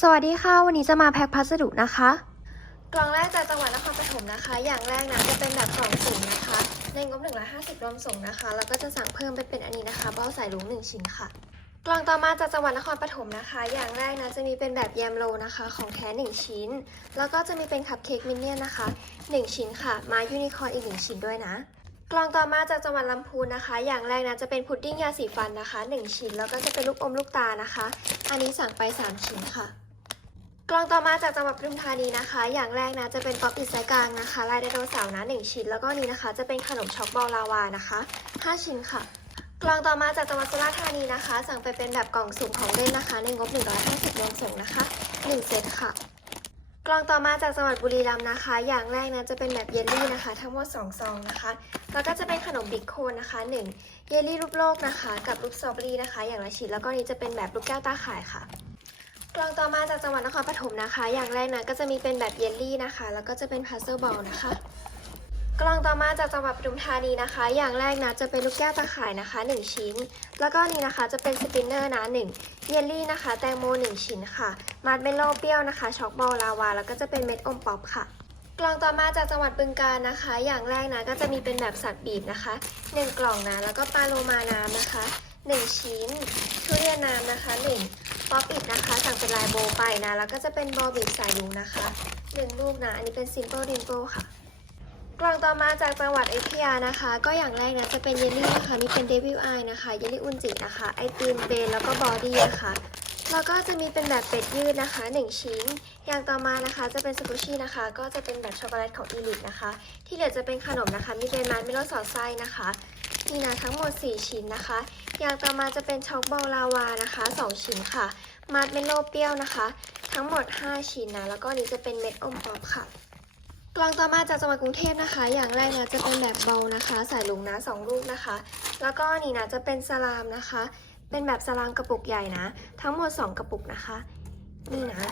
สวัสดีค่ะ วันนี้จะมาแพ็คพัสดุนะคะ กล่องแรกจากจังหวัดนครปฐมนะคะ อย่างแรกนะจะเป็นแบบกล่องสุ่มนะคะในงบ150รวมส่งนะคะแล้วก็จะสั่งเพิ่มไปเป็นอันนี้นะคะเบ้าสายลุง1ชิ้นค่ะ กล่องต่อมาจากจังหวัดนครปฐมนะคะ อย่างแรกนะจะมีเป็นแบบแยมโลนะคะ ของแท้1ชิ้น แล้วก็จะมีเป็นคัพเค้กมินเนี่ยนนะคะ1ชิ้นค่ะ มายูนิคอร์นอีก1ชิ้นด้วยนะ กล่องต่อมาจากจังหวัดลำพูนนะคะ อย่างแรกนะจะเป็นพุดดิ้งยาสีฟันนะคะ 1 ชิ้น แล้วก็จะเป็นลูกอมลูกตานะคะ อันนี้สั่งไป 3 ชิ้นค่ะ กล่องต่อมาจากจังหวัดปทุมธานีนะคะ อย่างแรกนะจะเป็นป๊อปอินไซกลางนะคะลายไดโนเสาร์นะ1ชิ้น แล้วก็นี้นะคะ จะเป็นขนมช็อกบอลลาวานะคะ 5 ชิ้นค่ะ กล่องต่อมาจากจังหวัดสุราษฎร์ธานีนะคะ สั่งไปเป็นแบบกล่องสุ่มของเล่นนะคะในงบ150รวมส่งนะคะ 1 เซตค่ะ กล่องต่อมาจากจังหวัดบุรีรัมย์นะคะ อย่างแรกนะจะเป็นแบบเยลลี่นะคะ ทั้งหมด2ซองนะคะ แล้วก็จะเป็นขนมบิ๊กโคนนะคะ 1 เยลลี่รูปโลกนะคะ กับรูปสตรอเบอรี่นะคะ อย่างละชิ้นแล้วก็นี้จะเป็นแบบลูกแก้วตาข่ายค่ะ กล่องต่อมาจากจังหวัดนครปฐมนะคะ อย่างแรกนะก็จะมีเป็นแบบเยลลี่นะคะ แล้วก็จะเป็นพาสเซอร์บอลนะคะ กล่องต่อมาจากจังหวัดปทุมธานีนะคะ อย่างแรกนะจะเป็นลูกแก้วตาข่ายนะคะ 1 ชิ้น แล้วก็นี่นะคะจะเป็นสปินเนอร์นะ1เยลลี่นะคะ แตงโม 1 ชิ้นค่ะ มาร์ชเมลโล่เปรี้ยวนะคะช็อกบอลลาวา แล้วก็จะเป็นเม็ดอมป๊อปค่ะ กล่องต่อมาจากจังหวัดบึงกาฬนะคะ อย่างแรกนะก็จะมีเป็นแบบสัตว์บีบนะคะ 1 กล่องนะ แล้วก็ปลาโลมาน้ำนะคะ 1 ชิ้น ทุเรียนน้ำนะคะ 1 ป๊อปอิดนะคะ สั่งเป็นลายโบไปนะ แล้วก็จะเป็นบอบีบสายลุงนะคะ 1 ลูกนะ อันนี้เป็น Simple Dimple ค่ะ กล่องต่อมาจากจังหวัดอยุธยานะคะ ก็อย่างแรกนะจะเป็นเยลลี่นะคะนี่เป็นเดวิลไอนะคะเยลลี่อุนจินะคะไอติมเบนแล้วก็บอดี้นะคะแล้วก็จะมีเป็นแบบเป็ดยืดนะคะ 1 ชิ้น อย่างต่อมานะคะจะเป็นสกุชี่นะคะ ก็จะเป็นแบบช็อกโกแลตของอีลิทนะคะ ที่เหลือจะเป็นขนมนะคะ มีเป็นมาร์เมลโลสอดไส้นะคะนี่นะทั้งหมด 4 ชิ้นนะคะ อย่างต่อมาจะเป็นช็อกบอลลาวานะคะ 2 ชิ้นค่ะมาร์เมลโลเปรี้ยวนะคะ ทั้งหมด 5 ชิ้นนะ แล้วก็นนี้จะเป็นเม็ดอมป๊อปค่ะ กล่องต่อมาจากจังหวัดกรุงเทพนะคะ อย่างแรกนะจะเป็นแบบเบานะคะใส่ลุงนะ2ลูกนะคะ แล้วก็นี่นะจะเป็นสลามนะคะ เป็นแบบสลามกระปุกใหญ่นะ ทั้งหมด 2 กระปุกนะคะ นี่นะ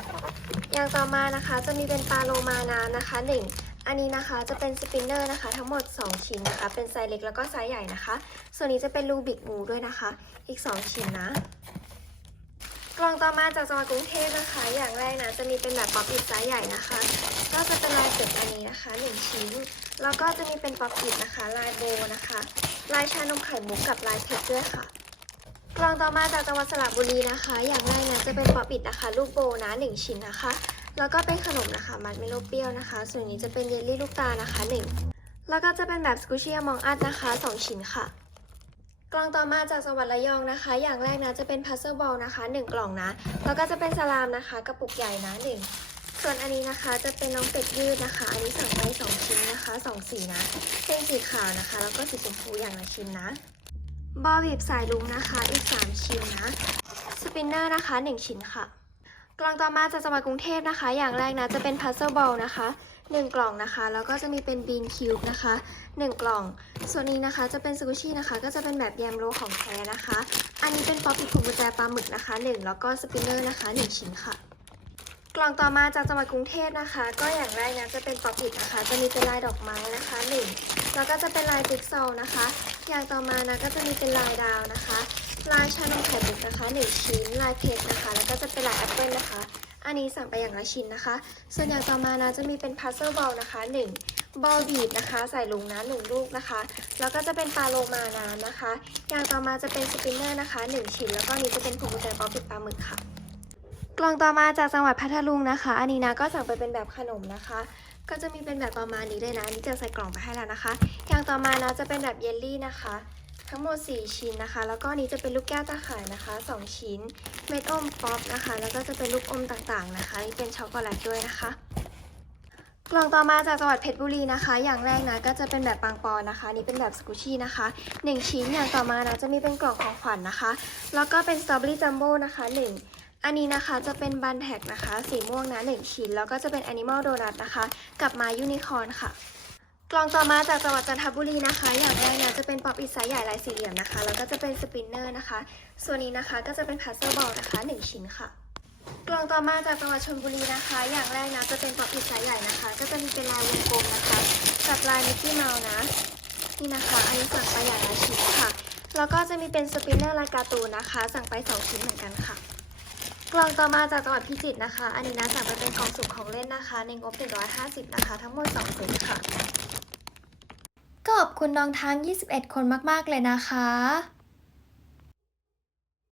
อย่างต่อมานะคะจะมีเป็นปลาโลมานานะคะ 1 อันนี้นะคะจะเป็นสปินเนอร์นะคะ ทั้งหมด 2 ชิ้นนะคะ เป็นไซส์เล็กแล้วก็ไซส์ใหญ่นะคะ ส่วนนี้จะเป็นลูบิกงูด้วยนะคะ อีก 2 ชิ้นนะ กล่องต่อมาจากจังหวัดกรุงเทพนะคะ อย่างแรกนะจะมีเป็นแบบป๊อปอิดไซส์ใหญ่นะคะ ก็จะเป็นลายเป็ดอันนี้นะคะ1ชิ้น แล้วก็จะมีเป็นป๊อปอิดนะคะ ลายโบนะคะ ลายชานมไข่มุกกับลายเพชรด้วยค่ะ กล่องต่อมาจากจังหวัดสระบุรีนะคะ อย่างแรกนะจะเป็นป๊อปอิดนะคะลูกโบนะ1ชิ้นนะคะ แล้วก็เป็นขนมนะคะมัดเมโลเปรี้ยวนะคะ ส่วนนี้จะเป็นเยลลี่ลูกตานะคะ1แล้วก็จะเป็นแบบสกูชี่มองอัดนะคะ2ชิ้นค่ะ กล่องต่อมาจากจังหวัดระยองนะคะ อย่างแรกนะจะเป็นพัซเซิลบอลนะคะ 1 กล่องนะ แล้วก็จะเป็นสลามนะคะกระปุกใหญ่นะ1ส่วนอันนี้นะคะจะเป็นน้องเป็ดยืดนะคะ อันนี้สั่งไป2ชิ้นนะคะ2สีนะเป็นสีขาวนะคะ แล้วก็สีชมพูอย่างละชิ้นนะ บอบีบสายลุงนะคะอีก 3 ชิ้นนะ สปินเนอร์นะคะ 1 ชิ้นค่ะ กล่องต่อมาจากจังหวัดกรุงเทพนะคะ อย่างแรกนะจะเป็นพัซเซิลบอลนะคะ1 กล่องนะคะ แล้วก็จะมีเป็นบีนคิวบ์นะคะ 1 กล่อง ส่วนนี้นะคะจะเป็นสกุชี่นะคะ ก็จะเป็นแบบแยมโลของแท้นะคะ อันนี้เป็นป๊อปปี้พวงกุญแจปลาหมึกนะคะ 1 แล้วก็สปินเนอร์นะคะ 1 ชิ้นค่ะ กล่องต่อมาจากจังหวัดกรุงเทพนะคะ ก็อย่างแรกนะจะเป็นป๊อปอิดนะคะ จะมีเป็นลายดอกไม้นะคะ 1 แล้วก็จะเป็นลายติ๊กซอลนะคะ อย่างต่อมานะก็จะมีเป็นลายดาวนะคะ ลายชานมไข่มุกนะคะ 1 ชิ้น ลายเพชรนะคะ แล้วก็จะเป็นลาย อันนี้สั่งไปอย่างละชิ้นนะคะ ส่วนอย่างต่อมานะจะมีเป็นพัซเซิลบอลนะคะ 1 บอลบีดนะคะ ใส่ลุงนะ1ลูกนะคะ แล้วก็จะเป็นปลาโลมาน้ำนะคะ อย่างต่อมาจะเป็นสปินเนอร์นะคะ 1 ชิ้น แล้วก็นี้จะเป็นพวงกุญแจป๊อปปิดปลาหมึกค่ะ กล่องต่อมาจากจังหวัดพัทลุงนะคะ อันนี้นะก็สั่งไปเป็นแบบขนมนะคะ ก็จะมีเป็นแบบประมาณนี้เลยนะ อันนี้จะใส่กล่องไปให้แล้วนะคะ อย่างต่อมานะจะเป็นแบบเยลลี่นะคะ ทั้งหมด 4 ชิ้นนะคะ แล้วก็นี้จะเป็นลูกแก้วตาข่ายนะคะ 2 ชิ้น เม็ดอมป๊อปนะคะ แล้วก็จะเป็นลูกอมต่างๆนะคะ นี่เป็นช็อกโกแลตด้วยนะคะ กล่องต่อมาจากจังหวัดเพชรบุรีนะคะ อย่างแรกนะก็จะเป็นแบบปังปอนนะคะ นี่เป็นแบบสกูชี่นะคะ 1 ชิ้น อย่างต่อมานะจะมีเป็นกล่องของขวัญนะคะ แล้วก็เป็นสตรอเบอรี่จัมโบ้นะคะ 1อันนี้นะคะจะเป็นบันแท็กนะคะ สีม่วงนะ 1 ชิ้น แล้วก็จะเป็นแอนิมอลโดนัทนะคะ กับมายูนิคอร์นค่ะ กล่องต่อมาจากจังหวัดจันทบุรีนะคะ อย่างแรกเนี่ยจะเป็นป๊อปอิสายใหญ่ลายสี่เหลี่ยมนะคะ แล้วก็จะเป็นสปินเนอร์นะคะ ส่วนนี้นะคะก็จะเป็นพาสเซอร์บอลนะคะ 1 ชิ้นค่ะ กล่องต่อมาจากจังหวัดชนบุรีนะคะ อย่างแรกนะจะเป็นป๊อปอิสายใหญ่นะคะ ก็จะมีเป็นลายวงกลมนะคะกับลายมิกกี้เมาส์นะ นี่นะคะ อันนี้สั่งไปอย่างละชิ้นค่ะ แล้วก็จะมีเป็นสปินเนอร์ลายการ์ตูนนะคะ สั่งไป 2 ชิ้นเหมือนกันค่ะ กล่องต่อมาจากจังหวัดพิจิตรนะคะ อันนี้นะสั่งไปเป็นกล่องสุขของเล่นนะคะ ในงบ150นะคะ ทั้งหมด2เซตค่ะ ขอบคุณน้องทั้ง 21 คนมาก ๆ เลยนะคะ